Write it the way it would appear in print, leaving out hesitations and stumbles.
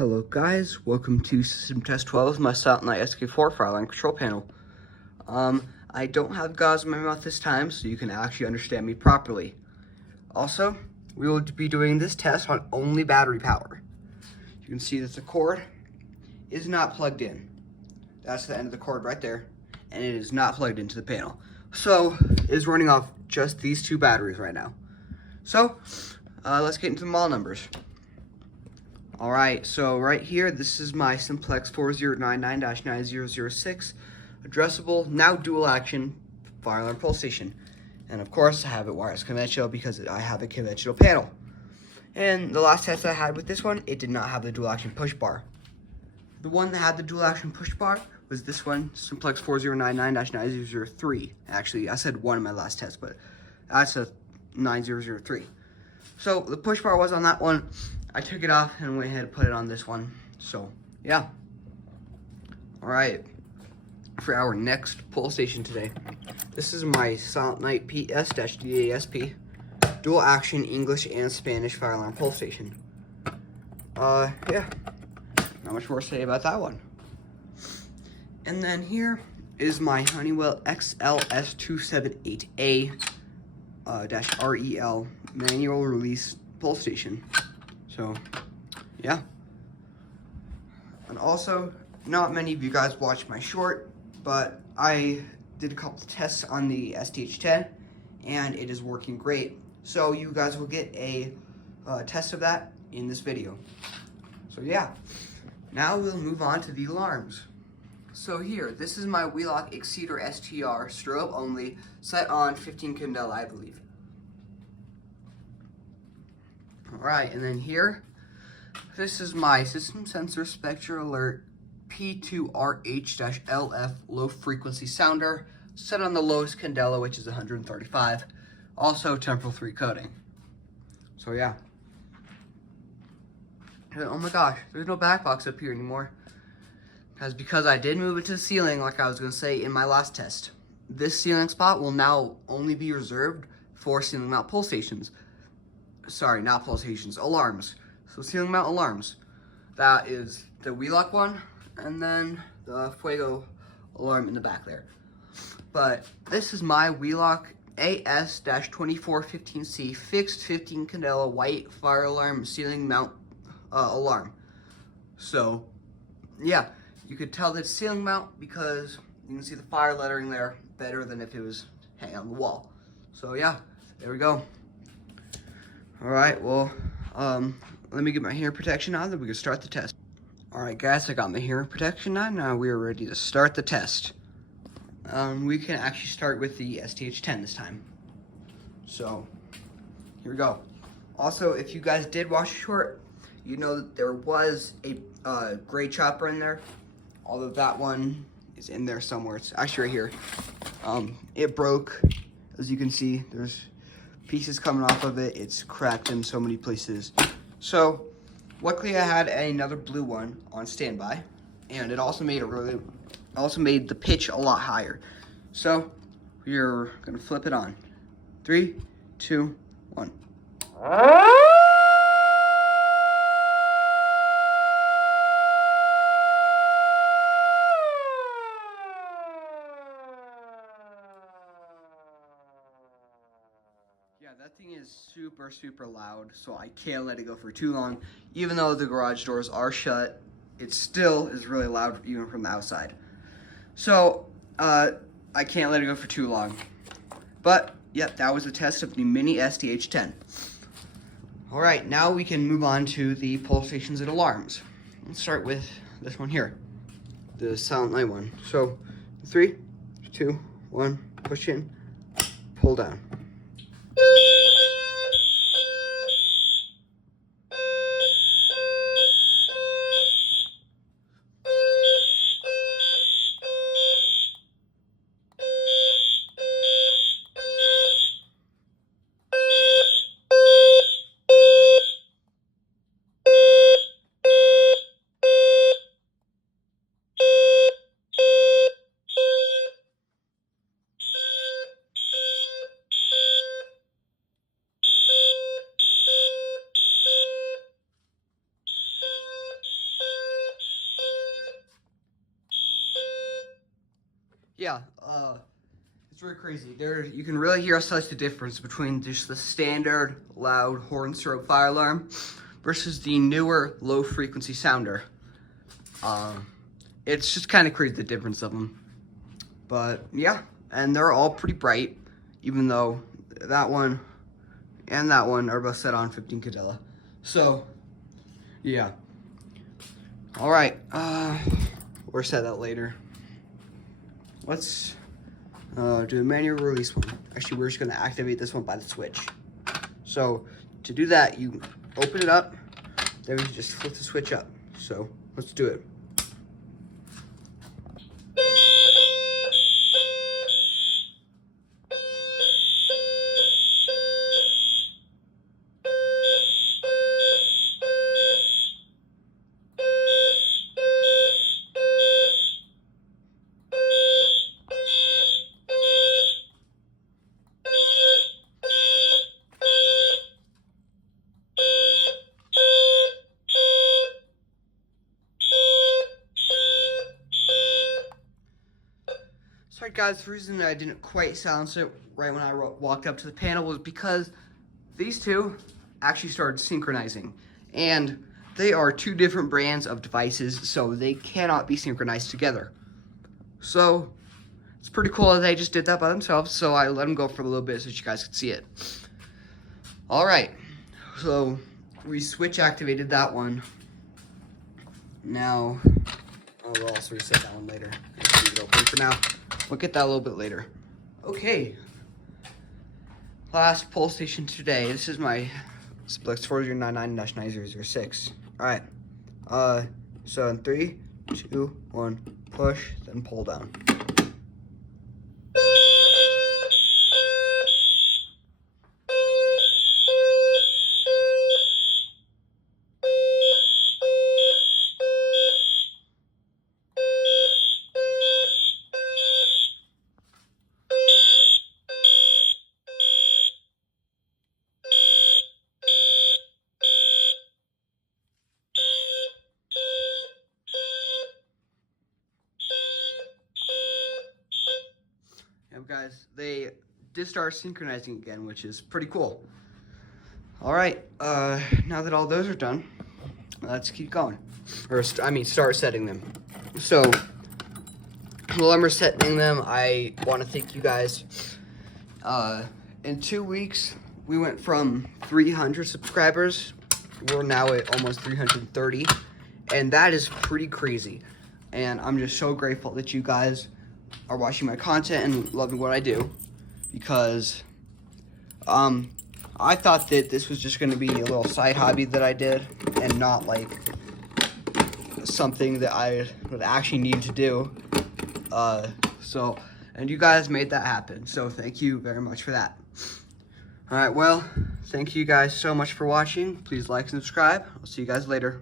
Hello guys, welcome to System Test 12, my Silent Night SK4 Fireline control panel. I don't have gauze in my mouth this time, so you can actually understand me properly. Also, we will be doing this test on only battery power. You can see that the cord is not plugged in. That's the end of the cord right there, and it is not plugged into the panel. So, it is running off just these two batteries right now. So, let's get into the model numbers. Alright, so right here, this is my Simplex 4099-9006 addressable, now dual action fire alarm pulse station. And of course, I have it wireless conventional because I have a conventional panel. And the last test I had with this one, it did not have the dual action push bar. The one that had the dual action push bar was this one, Simplex 4099-9003. Actually, I said one in my last test, but that's a 9003. So the push bar was on that one. I took it off and went ahead and put it on this one. So, yeah. Alright. For our next pull station today, this is my Silent Night PS-DASP dual action English and Spanish fire alarm pull station. Yeah. Not much more to say about that one. And then here is my Honeywell XLS278A -REL manual release pull station. So, yeah. And also, not many of you guys watched my short, but I did a couple tests on the STH10, and it is working great. So you guys will get a test of that in this video. So yeah, now we'll move on to the alarms. So here, this is my Wheelock Exceeder STR, strobe only, set on 15 candela, I believe. Alright, and then here, this is my System Sensor Spectra Alert P2RH-LF low frequency sounder, set on the lowest candela, which is 135. Also temporal 3 coding. So yeah. And oh my gosh, there's no back box up here anymore. Because I did move it to the ceiling, like I was going to say in my last test. This ceiling spot will now only be reserved for ceiling mount pull stations. Sorry, not pull stations, alarms. So ceiling mount alarms. That is the Wheelock one, and then the Fuego alarm in the back there. But this is my Wheelock AS-2415C fixed 15 candela white fire alarm ceiling mount alarm. So, yeah, you could tell that it's ceiling mount because you can see the fire lettering there better than if it was hanging on the wall. So yeah, there we go. Alright, well, let me get my hearing protection on, then we can start the test. Alright guys, I got my hearing protection on, now we are ready to start the test. We can actually start with the STH10 this time. So, here we go. Also, if you guys did watch the short, you know that there was a gray chopper in there. Although that one is in there somewhere. It's actually right here. It broke, as you can see. There's pieces coming off of it. It's cracked in so many places. So, luckily I had another blue one on standby, and it also made the pitch a lot higher. So, we're gonna flip it on. 3, 2, 1. Yeah, that thing is super, super loud, so I can't let it go for too long. Even though the garage doors are shut, it still is really loud even from the outside. So, I can't let it go for too long. But, yep, that was a test of the Mini STH10. Alright, now we can move on to the pull stations and alarms. Let's start with this one here, the Silent Night one. So, 3, 2, 1, push in, pull down. yeah, it's really crazy. There, you can really hear such the difference between just the standard loud horn stroke fire alarm versus the newer low frequency sounder. It's just kind of crazy the difference of them. But yeah, and they're all pretty bright, even though that one and that one are both set on 15 Cadella. So yeah. All right, we'll set that later. Let's do the manual release one. Actually, we're just gonna activate this one by the switch. So to do that, you open it up, then we can just flip the switch up. So let's do it. Sorry guys, the reason I didn't quite silence it right when I walked up to the panel was because these two actually started synchronizing. And they are two different brands of devices, so they cannot be synchronized together. So it's pretty cool that they just did that by themselves, so I let them go for a little bit so you guys could see it. Alright, so we switch activated that one. Now, we'll also reset that one later. Let's leave it open for now. We'll get that a little bit later. Okay. Last poll station today. This is my Simplex 4099-9006. Alright. So in 3, 2, 1, push, then pull down. Guys, they did start synchronizing again, which is pretty cool. All right, now that all those are done, let's keep going. Or, start setting them. So, while I'm resetting them, I want to thank you guys. In 2 weeks, we went from 300 subscribers. We're now at almost 330, and that is pretty crazy. And I'm just so grateful that you guys are watching my content and loving what I do, because I thought that this was just going to be a little side hobby that I did and not like something that I would actually need to do. And you guys made that happen, so thank you very much for that. Alright, well, thank you guys so much for watching. Please like and subscribe. I'll see you guys later.